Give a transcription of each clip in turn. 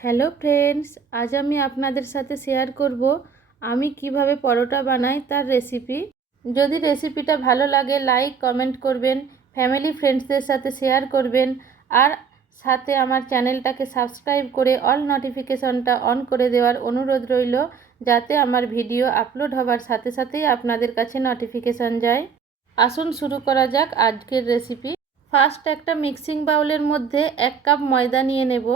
Hello friends, আজ আমি আপনাদের সাথে শেয়ার করব আমি কিভাবে পরোটা বানাই তার রেসিপি। যদি রেসিপিটা ভালো লাগে লাইক কমেন্ট করবেন, ফ্যামিলি ফ্রেন্ডসদের সাথে শেয়ার করবেন, আর সাথে আমার চ্যানেলটাকে সাবস্ক্রাইব করে অল নোটিফিকেশনটা অন করে দেওয়ার অনুরোধ রইল, যাতে আমার ভিডিও আপলোড হবার সাথে সাথেই আপনাদের কাছে নোটিফিকেশান যায়। আসুন শুরু করা যাক আজকের রেসিপি। ফার্স্ট একটা মিক্সিং বাউলের মধ্যে 1 কাপ ময়দা নিয়ে নেব।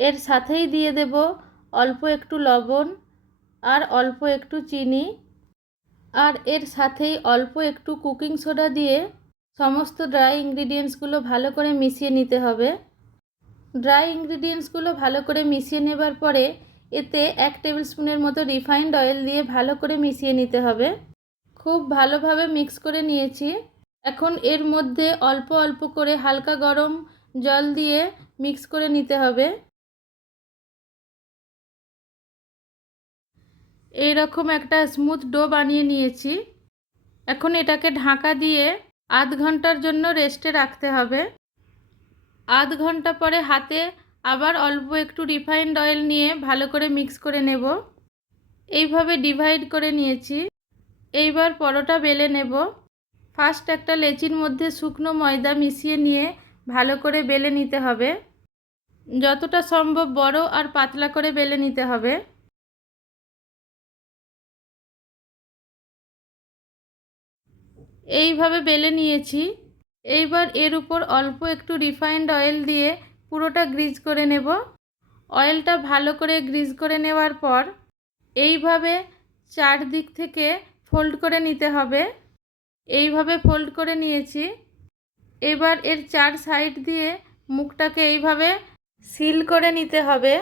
এর সাথেই দিয়ে দেব অল্প একটু লবণ আর অল্প একটু চিনি, আর এর সাথেই অল্প একটু কুকিং সোডা দিয়ে সমস্ত ড্রাই ইনগ্রিডিয়েন্টসগুলো ভালো করে মিশিয়ে নিতে হবে। ড্রাই ইনগ্রিডিয়েন্টসগুলো ভালো করে মিশিয়ে নেবার পরে এতে 1 টেবিল স্পুনের মতো রিফাইন্ড অয়েল দিয়ে ভালো করে মিশিয়ে নিতে হবে। খুব ভালোভাবে মিক্স করে নিয়েছি। এখন এর মধ্যে অল্প অল্প করে হালকা গরম জল দিয়ে মিক্স করে নিতে হবে। এই রকম একটা স্মুথ ডো বানিয়ে নিয়েছি। এখন এটাকে ঢাকা দিয়ে আধ ঘন্টার জন্য রেস্টে রাখতে হবে। আধ ঘন্টা পরে হাতে আবার অল্প একটু রিফাইন্ড অয়েল নিয়ে ভালো করে মিক্স করে নেব। এইভাবে ডিভাইড করে নিয়েছি। এইবার পরোটা বেলে নেব। ফার্স্ট একটা লেচির মধ্যে শুকনো ময়দা মিশিয়ে নিয়ে ভালো করে বেলে নিতে হবে। যতটা সম্ভব বড় আর পাতলা করে বেলে নিতে হবে। এইভাবে বেলে নিয়েছি। এইবার এর উপর অল্প একটু রিফাইন্ড অয়েল দিয়ে পুরোটা গ্রিজ করে নেব। অয়েলটা ভালো করে গ্রিজ করে নেওয়ার পর এইভাবে চারদিক থেকে ফোল্ড করে নিতে হবে। এইভাবে ফোল্ড করে নিয়েছি। এবার এর 4 সাইড দিয়ে মুখটাকে এইভাবে সিল করে নিতে হবে।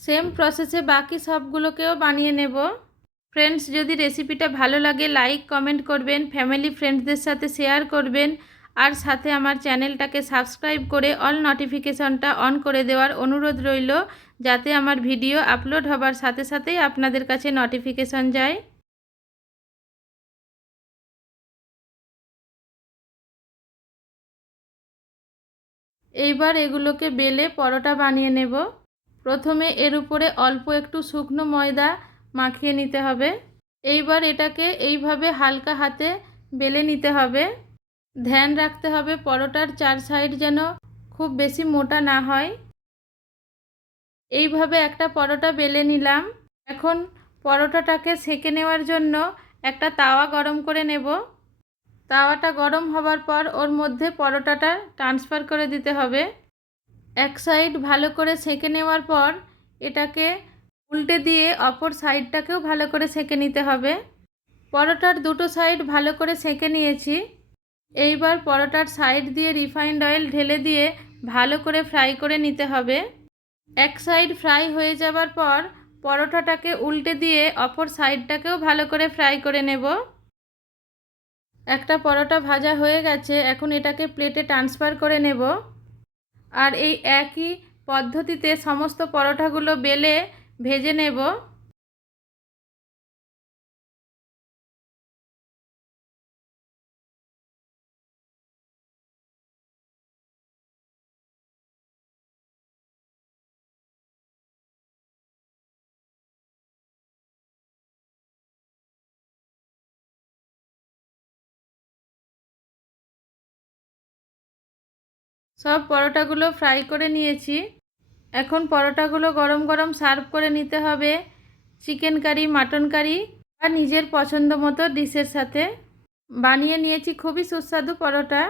সেম প্রসেসে বাকি সবগুলোকেও বানিয়ে নেব। ফ্রেন্ডস, যদি রেসিপিটা ভালো লাগে লাইক কমেন্ট করবেন, ফ্যামিলি ফ্রেন্ডসদের সাথে শেয়ার করবেন, আর সাথে আমার চ্যানেলটাকে সাবস্ক্রাইব করে অল নোটিফিকেশনটা অন করে দেওয়ার অনুরোধ রইল, যাতে আমার ভিডিও আপলোড হবার সাথে সাথেই আপনাদের কাছে নোটিফিকেশন যায়। এইবার এগুলোকে বেলে পরোটা বানিয়ে নেব। প্রথমে এর উপরে অল্প একটু শুকনো ময়দা মাখিয়ে নিতে হবে। এইবার এটাকে এইভাবে হালকা হাতে বেলে নিতে হবে। ধ্যান রাখতে হবে পরোটার 4 সাইড যেন খুব বেশি মোটা না হয়। এইভাবে একটা পরোটা বেলে নিলাম। এখন পরোটাটাকে সেঁকে নেওয়ার জন্য একটা তাওয়া গরম করে নেব। তাওয়াটা গরম হবার পর ওর মধ্যে পরোটাটা ট্রান্সফার করে দিতে হবে। এক সাইড ভালো করে সেঁকে নেওয়ার পর এটাকে উল্টে দিয়ে অপর সাইডটাকেও ভালো করে সেঁকে নিতে হবে। পরোটার দুটো সাইড ভালো করে সেঁকে নিয়েছি। এইবার পরোটার সাইড দিয়ে রিফাইন্ড অয়েল ঢেলে দিয়ে ভালো করে ফ্রাই করে নিতে হবে। এক সাইড ফ্রাই হয়ে যাবার পর পরোটাটাকে উল্টে দিয়ে অপর সাইডটাকেও ভালো করে ফ্রাই করে নেব। একটা পরোটা ভাজা হয়ে গেছে। এখন এটাকে প্লেটে ট্রান্সফার করে নেব। আর এই একই পদ্ধতিতে সমস্ত পরোটাগুলো বেলে ভেজে নেব। সব পরোটাগুলো ফ্রাই করে নিয়েছি। এখন পরোটাগুলো গরম গরম সার্ভ করে নিতে হবে চিকেন কারি, মাটন কারি বা নিজের পছন্দ মতো ডিশের সাথে। বানিয়ে নিয়েছি খুবই সুস্বাদু পরোটা।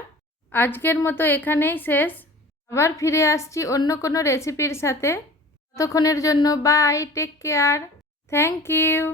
আজকের মতো এখানেই শেষ। আবার ফিরে আসছি অন্য কোনো রেসিপির সাথে। ততক্ষণের জন্য bye, take care, thank you.